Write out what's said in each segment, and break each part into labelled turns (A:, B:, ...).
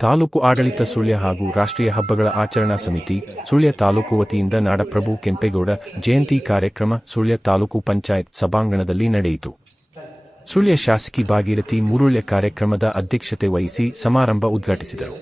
A: ತಾಲೂಕು ಆಡಳಿತ ಸುಳ್ಯ ಹಾಗೂ ರಾಷ್ಟ್ರೀಯ ಹಬ್ಬಗಳ ಆಚರಣಾ ಸಮಿತಿ, ಸುಳ್ಯ ತಾಲೂಕು ವತಿಯಿಂದ ನಾಡಪ್ರಭು ಕೆಂಪೇಗೌಡ ಜಯಂತಿ ಕಾರ್ಯಕ್ರಮ ಸುಳ್ಯ ತಾಲೂಕು ಪಂಚಾಯತ್ ಸಭಾಂಗಣದಲ್ಲಿ ನಡೆಯಿತು. ಸುಳ್ಯ ಶಾಸಕಿ ಭಾಗೀರಥಿ ಮುರುಳ್ಯ ಕಾರ್ಯಕ್ರಮದ ಅಧ್ಯಕ್ಷತೆ ವಹಿಸಿ ಸಮಾರಂಭ ಉದ್ಘಾಟಿಸಿದರು.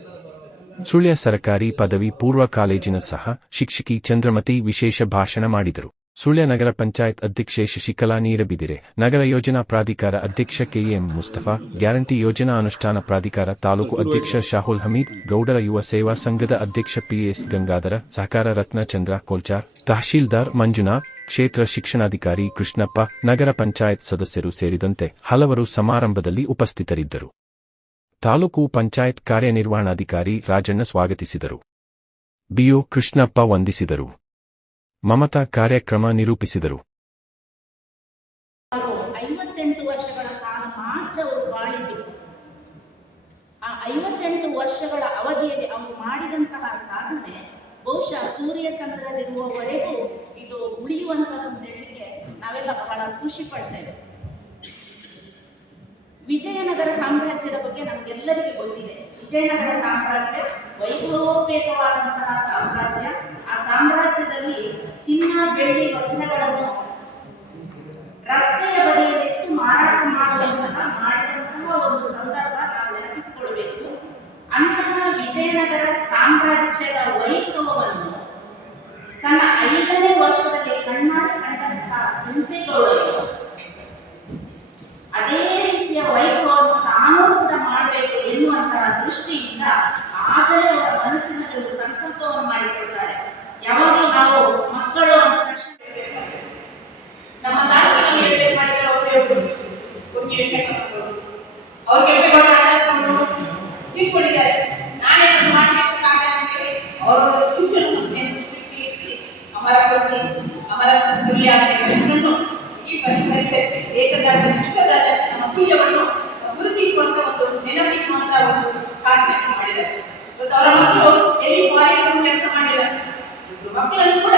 A: ಸುಳ್ಯ ಸರ್ಕಾರಿ ಪದವಿ ಪೂರ್ವ ಕಾಲೇಜಿನ ಸಹ ಶಿಕ್ಷಕಿ ಚಂದ್ರಮತಿ ವಿಶೇಷ ಭಾಷಣ ಮಾಡಿದರು. ಸುಳ್ಯ ನಗರ ಪಂಚಾಯತ್ ಅಧ್ಯಕ್ಷೆ ಶಶಿಕಲಾ ನೀರಬಿದಿರೆ. ನಗರ ಯೋಜನಾ ಪ್ರಾಧಿಕಾರ ಅಧ್ಯಕ್ಷ ಕೆಎಂ ಮುಸ್ತಫಾ, ಗ್ಯಾರಂಟಿ ಯೋಜನಾ ಅನುಷ್ಠಾನ ಪ್ರಾಧಿಕಾರ ತಾಲೂಕು ಅಧ್ಯಕ್ಷ ಶಾಹುಲ್ ಹಮೀದ್, ಗೌಡರ ಯುವ ಸೇವಾ ಸಂಘದ ಅಧ್ಯಕ್ಷ ಪಿಎಸ್ ಗಂಗಾಧರ, ಸಹಕಾರ ರತ್ನ ಚಂದ್ರ ಕೋಲ್ಚಾರ್, ತಹಶೀಲ್ದಾರ್ ಮಂಜುನಾಥ್ ಕ್ಷೇತ್ರ ಶಿಕ್ಷಣಾಧಿಕಾರಿ ಕೃಷ್ಣಪ್ಪ, ನಗರ ಪಂಚಾಯತ್ ಸದಸ್ಯರು ಸೇರಿದಂತೆ ಹಲವರು ಸಮಾರಂಭದಲ್ಲಿ ಉಪಸ್ಥಿತರಿದ್ದರು. ತಾಲೂಕು ಪಂಚಾಯತ್ ಕಾರ್ಯನಿರ್ವಹಣಾಧಿಕಾರಿ ರಾಜಣ್ಣ ಸ್ವಾಗತಿಸಿದರು. ಬಿಒ ಕೃಷ್ಣಪ್ಪ ವಂದಿಸಿದರು. ಮಮತಾ ಕಾರ್ಯಕ್ರಮ ನಿರೂಪಿಸಿದರು.
B: ಐವತ್ತೆಂಟು ವರ್ಷಗಳ ಕಾಲ ಮಾತ್ರ ಅವರು ಆ ಐವತ್ತೆಂಟು ವರ್ಷಗಳ ಅವಧಿಯಲ್ಲಿ ಅವರು ಮಾಡಿದಂತಹ ಸಾಧನೆ ಬಹುಶಃ ಸೂರ್ಯ ಚಂದ್ರರಿರುವವರೆಗೂ ಇದು ಉಳಿಯುವಂತ ಅಂತ ಹೇಳಲಿಕ್ಕೆ ನಾವೆಲ್ಲ ಬಹಳ ಖುಷಿ ಪಡ್ತೇವೆ. ವಿಜಯನಗರ ಸಾಮ್ರಾಜ್ಯದ ಬಗ್ಗೆ ನಮಗೆಲ್ಲರಿಗೂ ಗೊತ್ತಿದೆ. ವಿಜಯನಗರ ಸಾಮ್ರಾಜ್ಯ ವೈಭವೋಪೇತವಾದಂತಹ ಸಾಮ್ರಾಜ್ಯ. ನಾವು ನೆನಪಿಸಿಕೊಳ್ಬೇಕು ಅಂತಹ ವಿಜಯನಗರ ಸಾಮ್ರಾಜ್ಯದ ವೈಭವವನ್ನು ತನ್ನ ಐದನೇ ವರ್ಷದಲ್ಲಿ ಕಣ್ಣಾರೆ ಕಂಡಂತಹ ಕೆಂಪೇಗೌಡರು ಅದೇ ರೀತಿಯ ವೈಭವವನ್ನು ತಾನು ಕೂಡ ಮಾಡಬೇಕು ಎನ್ನುವಂತಹ ದೃಷ್ಟಿಯಿಂದ ಆದರೆ ಅವರ ಮನಸ್ಸಿನಲ್ಲಿ ಒಂದು ಸಂಕಲ್ಪವನ್ನು ಮಾಡಿಕೊಳ್ತಾರೆ ಯಾವಾಗಲೂ ನಾವು ಮಕ್ಕಳು
C: ನಮ್ಮ ತಾಲೂಕಿನಲ್ಲಿ ಮಾಡಿದ್ರೆ ಅವರೇ ಒಬ್ಬರು ಕುಂಗಿ ವೆಂಕಟರಮಣರು ಅವ್ರು ಕೆಂಪೇಗೌಡ ಆಧಾರಕೊಂಡು ನಿಂತ್ಕೊಂಡಿದ್ದಾರೆ ನಾನೇ ಅದು ಮಾಡಬೇಕು ಸಾಧನೆ ಅಂತೇಳಿ ಅವರೊಂದು ಶಿಕ್ಷಣ ಸಂಸ್ಥೆಯನ್ನು ಸೃಷ್ಟಿಸಿ ಅಮರಕೋಟಿ ಅಮರ ಸುಳ್ಯ ಅಂತ ಹೆಸರನ್ನು ಈ ಏಕಜಾತ ವಿಶ್ವಜಾತ ನಮ್ಮ ಸೂರ್ಯವನ್ನು ಗುರುತಿಸುವಂತ ಒಂದು ನೆನಪಿಸುವಂತ ಒಂದು ಸಾಧನೆ ಮಾಡಿದ್ದಾರೆ ಇವತ್ತು ಅವರ ಮಕ್ಕಳು ಎಲ್ಲಿ ಫಾರಿನ್ ಕೆಲಸ ಮಾಡಿಲ್ಲ. ಮಕ್ಕಳನ್ನು ಕೂಡ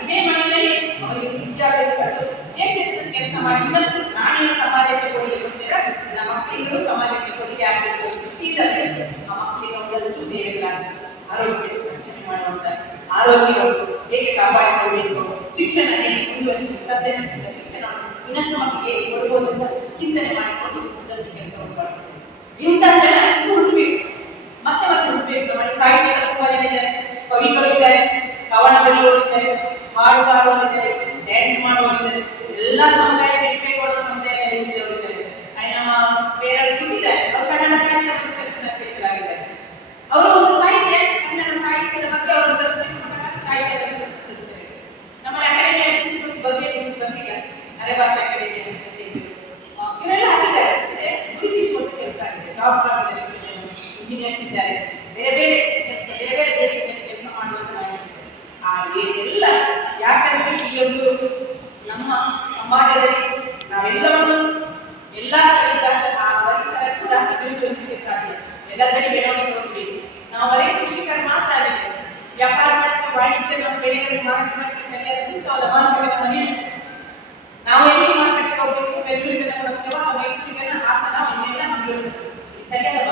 C: ಇದೇ ಮನೆಯಲ್ಲಿ ಅವರಿಗೆ ವಿದ್ಯಾಭ್ಯಾಸ ಪಟ್ಟು ಇದೇ ಕ್ಷೇತ್ರದ ಕೆಲಸ ಮಾಡಿ, ಇನ್ನಷ್ಟು ನಾನೇನು ಸಮಾಜಕ್ಕೆ ಕೊಡುಗೆ ಕೊಡ್ತೀರಾ ನನ್ನ ಮಕ್ಕಳಿಗೂ ಸಮಾಜಕ್ಕೆ ಕೊಡುಗೆ ಆಗಬೇಕು ಬೆಳೆಸಿ ಆ ಮಕ್ಕಳಿಗೆ ಒಂದಷ್ಟು ಸೇವೆಗಳ ಆರೋಗ್ಯ ರಕ್ಷಣೆ ಮಾಡುವಂತ ಆರೋಗ್ಯ ಹೇಗೆ ಕಾಪಾಡಿಕೊಳ್ಬೇಕು? ಶಿಕ್ಷಣ ಹೇಗೆ ಮುಂದುವರಿಸಿ ತಂದೆ ನಡೆಸಿದ ಶಿಕ್ಷಣವನ್ನು ಇನ್ನಷ್ಟು ಮಕ್ಕಳಿಗೆ ಕೊಡಬಹುದು ಅಂತ ಚಿಂತನೆ ಮಾಡಿಕೊಂಡು ಮುಂದಕ್ಕೆ ಕೆಲಸವನ್ನು ಮಾಡಬೇಕು. ಇಂಥ ಜನ ಹುಟ್ಟಬೇಕು ಮತ್ತೆ ಮತ್ತೆ ಹುಟ್ಟಬೇಕು ನಮ್ಮಲ್ಲಿ ಸಾಹಿತ್ಯದ ತುಂಬಾ ಜನ ಇದ್ದಾರೆ ಕವಿಗಳು ಇದ್ದಾರೆ ಕವನ ಬರೆಯುವವರಿದ್ದಾರೆ ಹಾಡು ಹಾಡುವವರಿದ್ದಾರೆ ಡ್ಯಾನ್ಸ್ ಮಾಡುವವರಿದ್ದಾರೆ, ಎಲ್ಲ ಸಮುದಾಯ ಹೇಳಿದ್ರು. ಆ, ಇವರೆಲ್ಲ ಹಾಕಿದ್ದಾರೆ ಅಂದ್ರೆ ಕೆಲಸ ಆಗಿದೆ ಡಾಕ್ಟರ್ ಆಗಿದ್ದಾರೆ ಇಂಜಿನಿಯರ್ಸ್ ಇದ್ದಾರೆ ಬೇರೆ ಬೇರೆ ಕೆಲಸ ಬೇರೆ ಬೇರೆ ದೇಶದಲ್ಲಿ ಕೆಲಸ ಮಾಡಬೇಕು ಆ ಎಲ್ಲ ಯಾಕಂದ್ರೆ ಈ ಒಂದು ನಮ್ಮ ಸಮಾಜದಲ್ಲಿ ನಾವೆಲ್ಲವನ್ನು ಎಲ್ಲ ಕಲಿತಾಗ ಆ ಪರಿಸರ ಕೂಡ ಅಭಿವೃದ್ಧಿಗೊಳಿಸಲಿಕ್ಕೆ ಸಾಧ್ಯ ಎಲ್ಲದರಲ್ಲಿ ಬೆಳವಣಿಗೆ ಹೋಗಬೇಕು ನಾವು ಬರೀ ಕೃಷಿಕರು ಮಾತ್ರ ಆಗಬೇಕು ವ್ಯಾಪಾರ ಮಾಡಲಿಕ್ಕೆ ವಾಣಿಜ್ಯ ನಮ್ಮ ಬೆಳೆಗಳಿಗೆ ಮಾರಾಟ ಮಾಡಲಿಕ್ಕೆ ಸರಿಯಾದ ಸೂಕ್ತವಾದ ಇಲ್ಲ. ನಾವು ಎಲ್ಲಿ ಮಾರ್ಕೆಟ್ಗೆ ಹೋಗ್ಬೇಕು ಬೆಂಗಳೂರಿಗೆ ತಗೊಂಡು ಹೋಗ್ತೇವೋ ಮೈಸೂರಿಗೆ ಹಾಸನ ಇಲ್ಲಿಂದ ಮಂಗಳೂರಿಗೆ ಸರಿಯಾದ